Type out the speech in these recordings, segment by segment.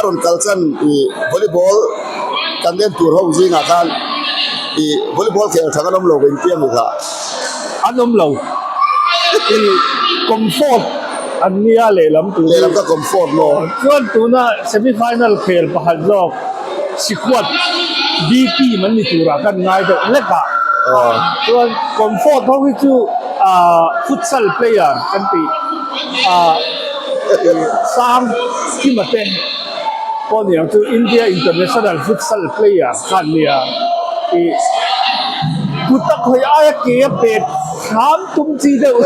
karun kalsan volleyball kan den tur ho jing akan volleyball khel thanganom lo ben piam ka anom lo comfortอันนี้เลยลำตัวเลยลำก็คอมฟอร์ตโลส่วนตัวน่ะเซมิไฟแนลเคลประหัดรอบสิขวดบีพีมันมีตัวกันง่ายแต่เล็กอะส่วนคอมฟอร์ตเพราะว่าคือฟุตซัลเพลเยอร์กันปีสร้างที่มาเป็นพอเนี่ยคืออินเดียอินเตอร์เนชั่นแนลฟุตซัลเพลเยอร์กันเนี่ยกูตะคอยอาเกียเป็ดถามตุ้มจีเดียว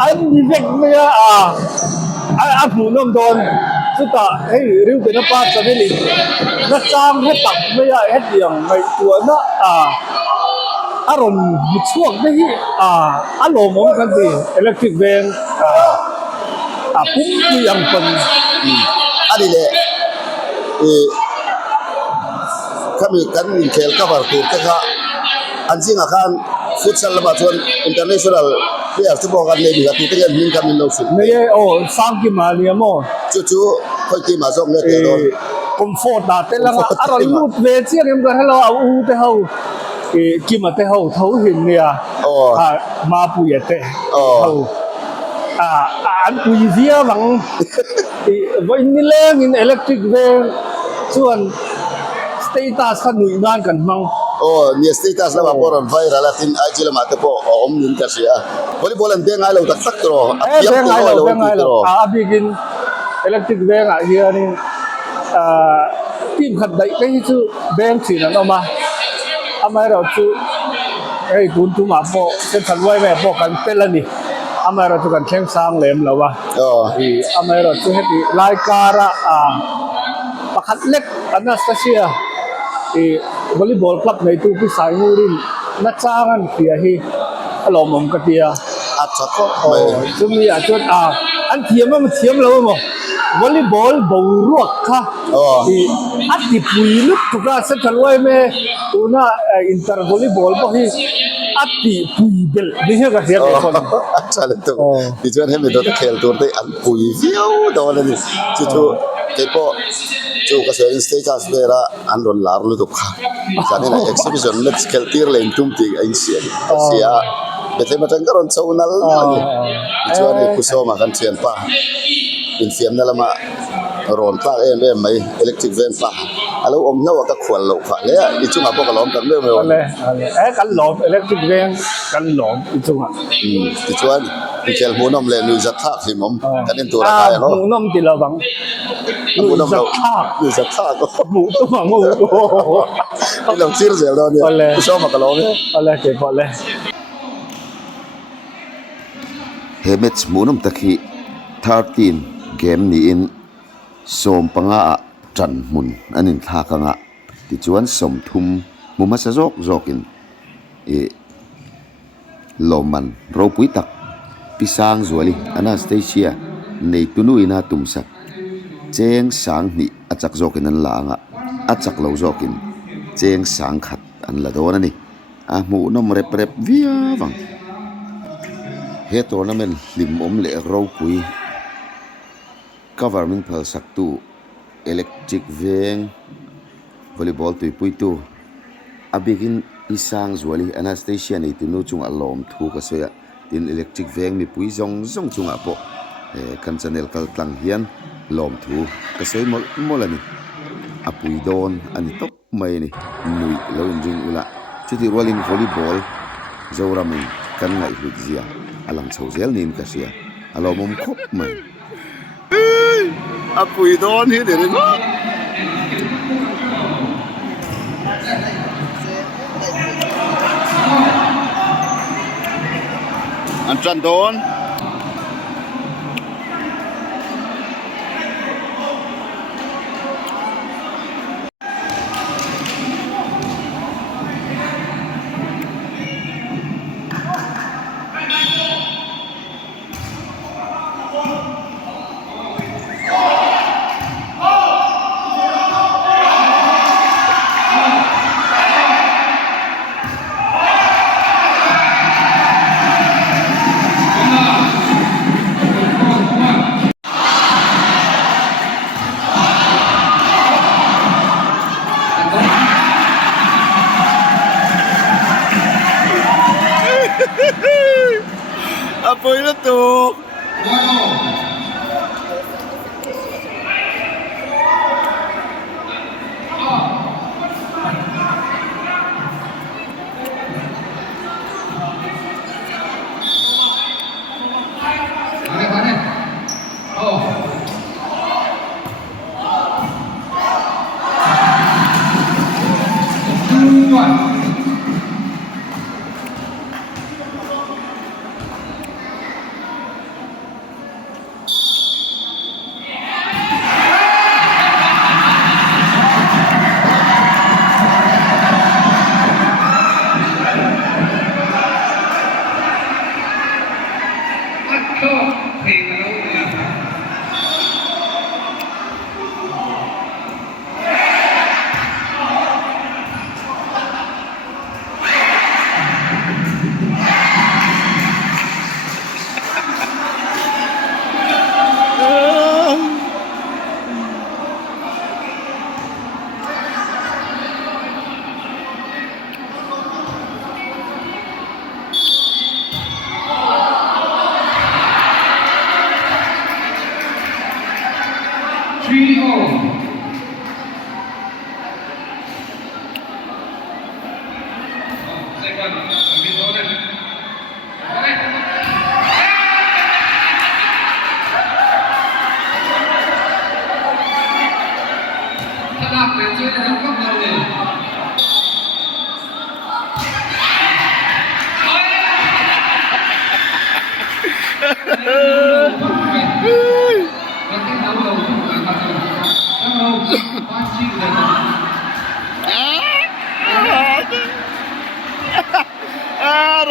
อันนี้เด็กไม่อะผู้นำโดนสุดท้ายเฮ้ยริ้วเป็นป้าจะไม่ลิน่าจ้างให้ตักไม่ได้ให้เดียงไม่ตัวน่ะอารมณ์มีช่วงนี้อารมณ์มันกันดีอิเล็กทริกเวงพุ่งที่ยังเป็นอันนี้เลยถ้ามีกันเคลก็แบบตัวก็อันจริงอาการฟุตซอลมาชนอินเตอร์เนชั่นแนลเพื่อที่บอกกันเลยมีกับที่เป็นมินกับมินโลสุดไม่โอ้สร้างกี่มาเนี่ยมั้งจู่ๆค่อยกี่มาส่งเนี่ยเดี๋ยวคอมฟอร์ตนะแต่ละอารมณ์รูปเวทีเรื่องกันให้เราเอาแต่เขากี่มาแต่เขาเท่าเห็นเนี่ยมาปุยแต่เขาอันปุยเสียบังวันนี้เล่นอิเล็กทริกเวงส่วนสเตตัสกันหน่วยงานกันมั้งนี่สเตตัสแล้วมาพอรันไฟร์แล้วที่ไอจิลมาเตปโอมนินกัสยาวอลเลย์บอลอันเดียงไงเราตักสักตัวเดียงไงเราบิกินอิเล็กทริกเวงเฮียนี่ทีมขัดได้ก็คือเบงสีนั่นออกมาทำไมเราจู่คุณทุ่มมาพอเส้นสันไว้แม่พอกันเต้นแล้วนี่ทำไมเราจู่กันแข่งสร้างเล่มแล้ววะทำไมเราจู่ให้รายการประคัดเล็กอนาสตาเซียวอลเลย์บอลคลับในตู้พิสัยมูรินนักจ้างกันเขียฮีอารมณ์มันก็เตียอัดชักก็จะมีจุดอันเทียมมันเทียมแล้วมั้งวอลเลย์บอลบอลรวกค่ะอัดที่ปุยลุกทุกอย่างเสร็จแล้วแม่ตัวน่ะอินเตอร์วอลเลย์บอลพวกนี้อัดที่ปุยเบลนี่ก็เสียกันคนใช่เลยตัวดิฉันให้มีตัวเคลตัวที่อันปุยเฟี้ยวตัวนั้นจู่ๆเก็บพอจู่ก็เสียอินสเตชันเดร่าอันโดนลาร์ลุตุกค่ะการนี้นะเอ็กซิบิชันเล็กเคลตีร์เลนทุ่มตีอินเสียเสียเบสมาจังก็รอนเช้านั่นเลยดิฉันนี่คุโซมากันเชียนป้าอินเฟียมนั่นละมาโรนป้าไม่อิเล็กทริกเวนป้าอะไรอมเงาก็ขวัญหลงฝ่าเลยดิฉันมาพวกกันล้อมกันเรื่องไม่วันกันหลอมอิเล็กทริกเวนกันหลอมดิฉันดิฉันดิฉันหูน้ำเลยนิวจักรท่าสิมกันเองตัวอะไรเนาะหูน้ำติดระวังหูน้ำเรานิวจักรท่าก็หูตัวงูที่เราชื่อเสียเราเนี่ยคุโซมากันล้อมเนี่ยอะไรเก็บพอเลยเฮเมตส์มูน้ำตะกี้13เกมนี้อินสมปังอาจันมุนอันนี้ท่ากังอาที่ชวนสมทุมมุมาสะจอกอินลมันเราปุยตักพิสางจวลีอนาสเตเชียในตุนุอินาตุมสักเจงสังนี่อาจักจอกินนั่นลางอาจักเราจอกินเจงสังขัดอันละโดนนี่หมูน้ำเร็บวิยาวังเฮตัวนั้นเป็นลิมเละเราปุย government พลสักตูอิเล็กทริกเวงวอลเลย์บอลตุยปุยตูอาบิกินอิสังจวลีอนาสเตเชียในตุนุจุงอารมณ์ถูกกระเสียดินอิเล็กทริกเวงมีปุยจงจุงอาปอคันจันเอลกัลตังเฮียนลมถูกกระเสียมอลนี่อาปุยโดนอันนี้ตบไม่นี่นุยแล้วจึงอุละชุดที่วอลเลย์บอลเจ้ารามิกันไงลุดเสียอลังโซเซลนิมกระเสียอารมณ์ครบไหมอาปุยโดนนี่เดี๋ยวนี้อันจันโดน ตู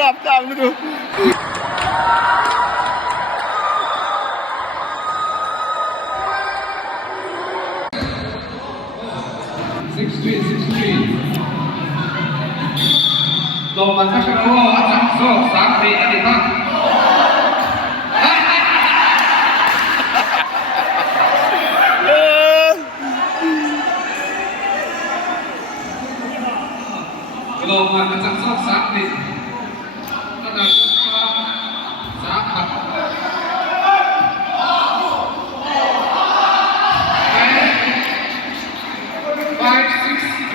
รับจังดูลงมาทักษะว่าจักโซ่สามปีกันอีกครั้งลงมาจักโซ่สามปีขนาดสามพัน5 6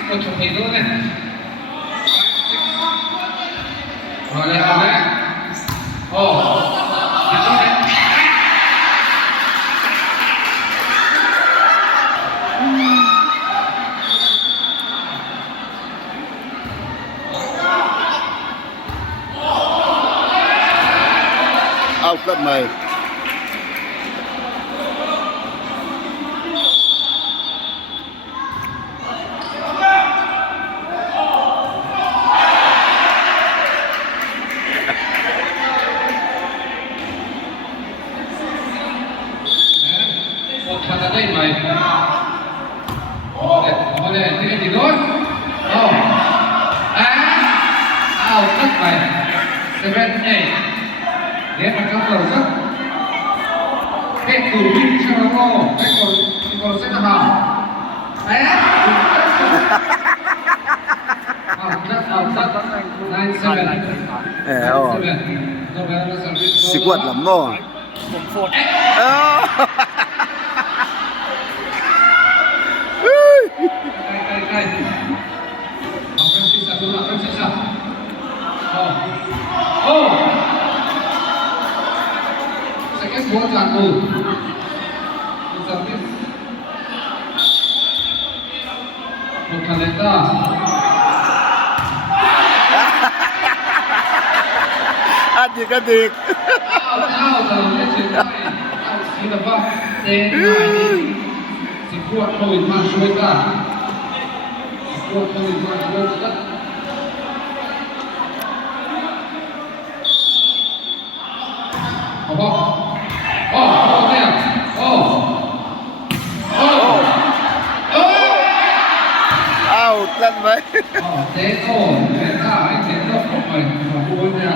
ก็ชมเห็นด้วยเนี่ยเอาเลยเอาเลยโอ้เห็นด้วยเอากลับมาได้ไหมเอาเลยที่นี่โดนเอาตัดไป7 8เดี๋ยวมันก็เกิดครับเฮ้ยดูวิ่งชาโร่เฮ้ยคนเส้นทางตัด9 7 สิกวดลำน้องผมโฟดใกล้เอาเป็นศีรษะดูนะเป็นศีรษะโอ้สเก็ตบอร์ดหลังมือสเก็ตบอร์ดคาเลนด้าอันนี้ก็ดีเอาแต่ไม่ใช่ได้เอาสีแบบว่าเต้นสิบขวดโควิดมาช่วยกันขวดโควิดมาช่วยกันเอาเนี่ยเอาตั้งไว้เต้นโอ้เต้นท่าไอ้เต้นก็ออกไปขอพูดเนี่ย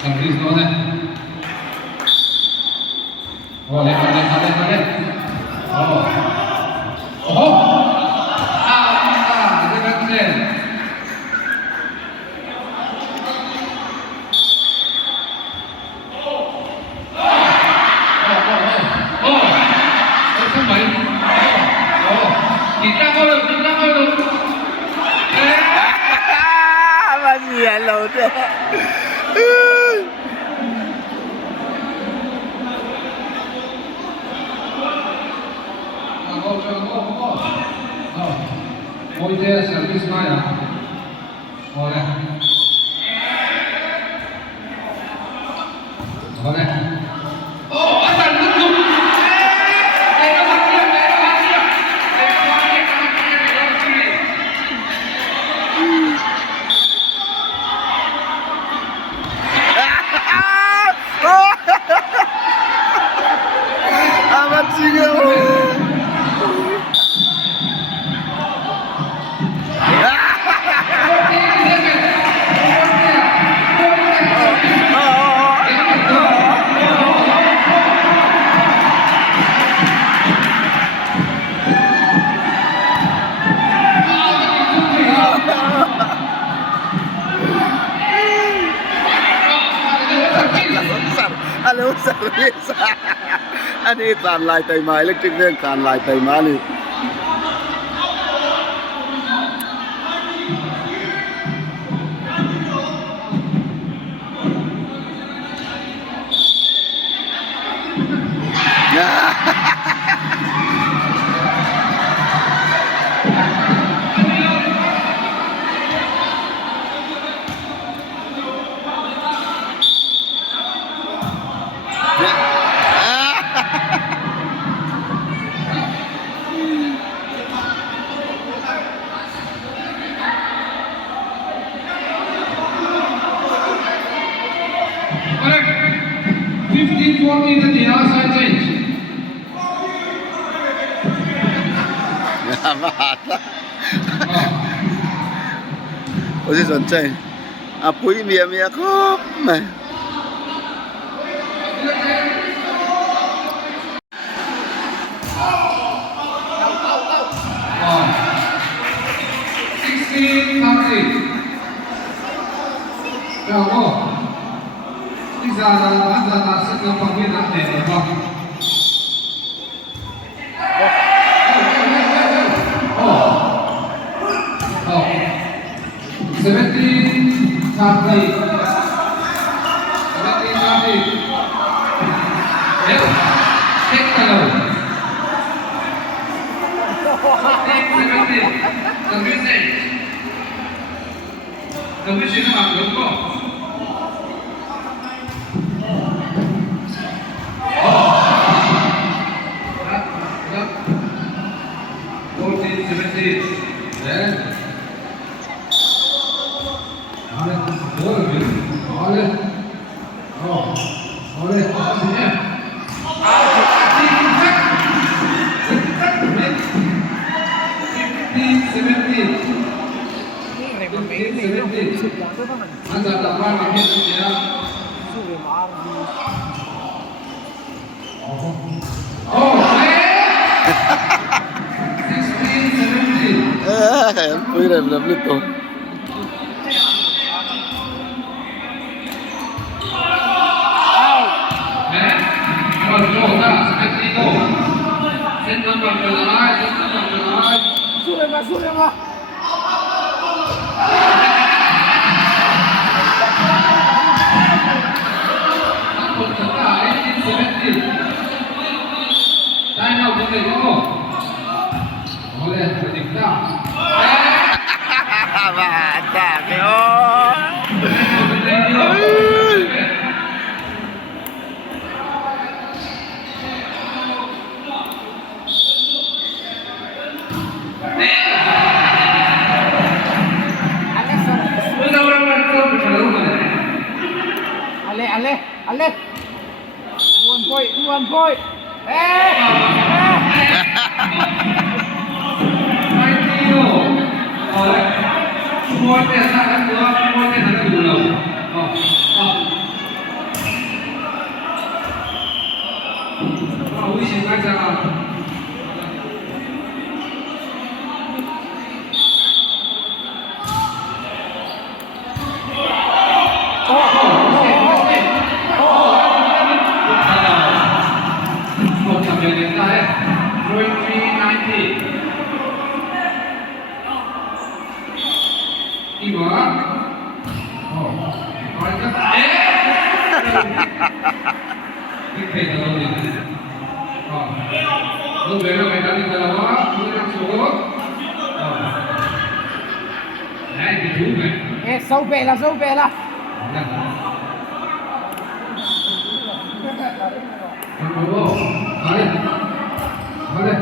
ทำดีสุดเลยโอ้เล่นโอ้ได้แบบนี้ Ôi thế service mai à? Rồi này. Rồi này. Ô, anh bạn rất dùng. Đây nó bắt kia, đây nó bắt kia. Đây nó bắt kia, đây nó bắt kia, đây nó bắt kia. Amat singa. Hello, service. Ani tan lai tai ma electric veng kan lai tai ma ni. Correct. 15-14 at the outside change. Mata. Ôi gì sẵn chạy. À bụi mía mía khóc mày. Oh. 16-30. Bravo. Aizawl sẽ có phòng viên nặng nề được không? Oh. 17-30. 17-30. Yep. Take the load. 17. Đừng biết gì. Đừng biết gì các bạn đúng không? Pui đây là lít thôi. Mata que Ale. 1 point. Ibu. Oh. Cái thầy là đâu nhỉ? Lúc về nó phải đặt đi vào đó, cứ đang số. Đấy, cái thú này. Ê, sâu về là sâu về là. Con bố, vào đây, vào đây.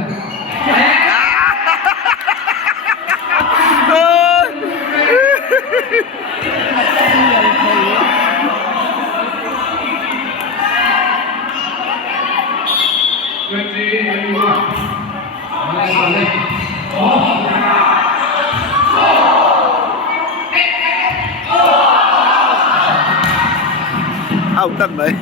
Out tận đấy.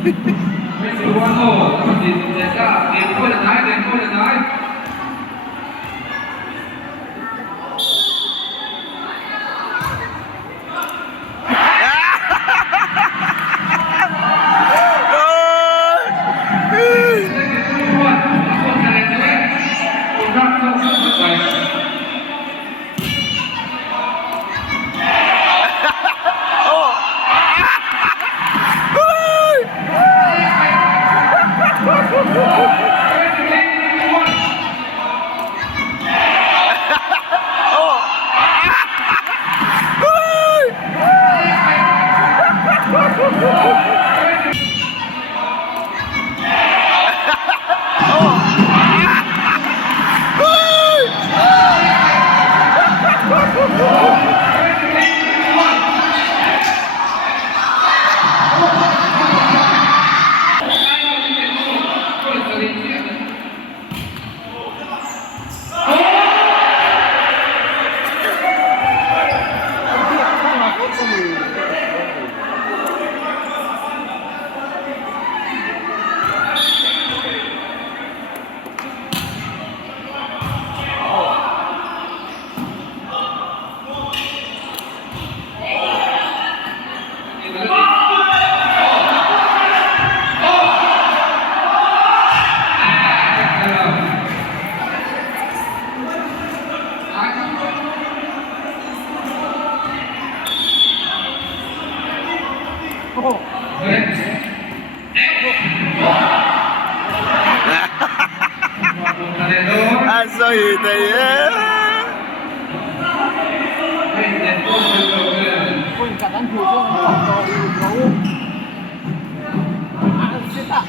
Sao vậy thầy á? Ôi, cả đàn thù cho nó to gấu. Chết ạ.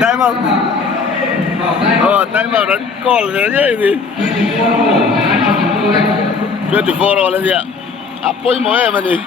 Tay vào. Tay vào đánh call thế cái gì? 24 horas ya. Apa yang mau ni?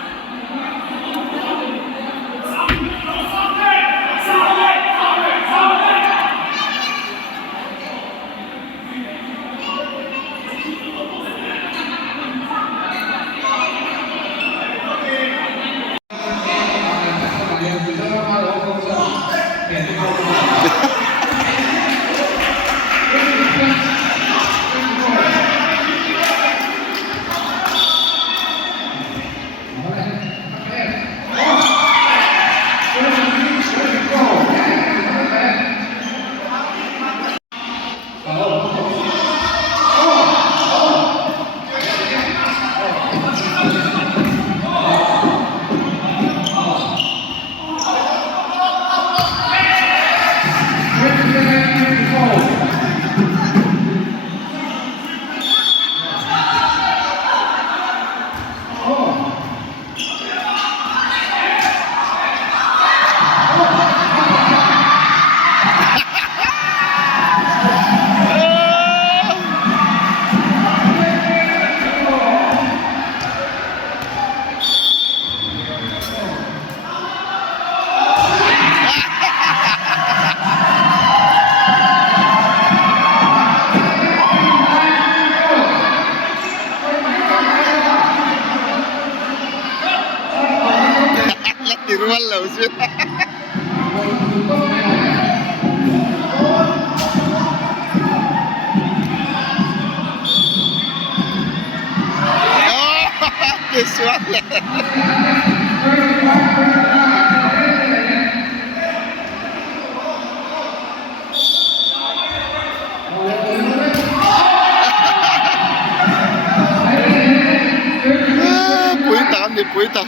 Tiruan lah usia. Oh, visual. ni puita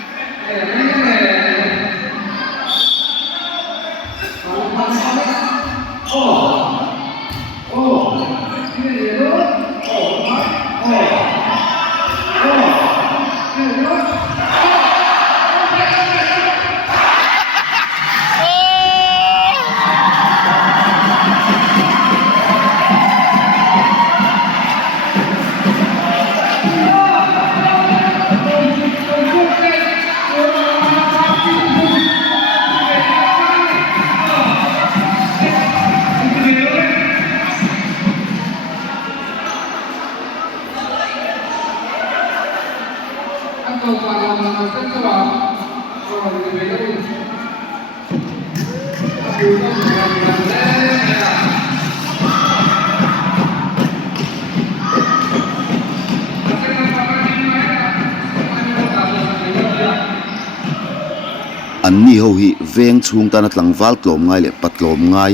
an ni ho hi veng chung tan atlang wal tlom ngai le patlom ngai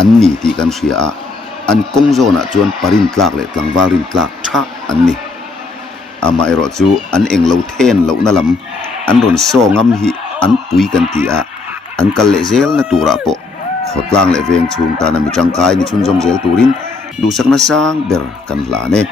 an ni ti kan ria a an kong zona chuan parin tlak le tlangwal rin tlak tha an ni ama ero chu an englo then lo na lam an ron so ngam hi an pui kan ti a an kal le zel na tura po khotlang le veng chung tan mi tangkai ni chun jom zel turin du sakna sang ber kan la ne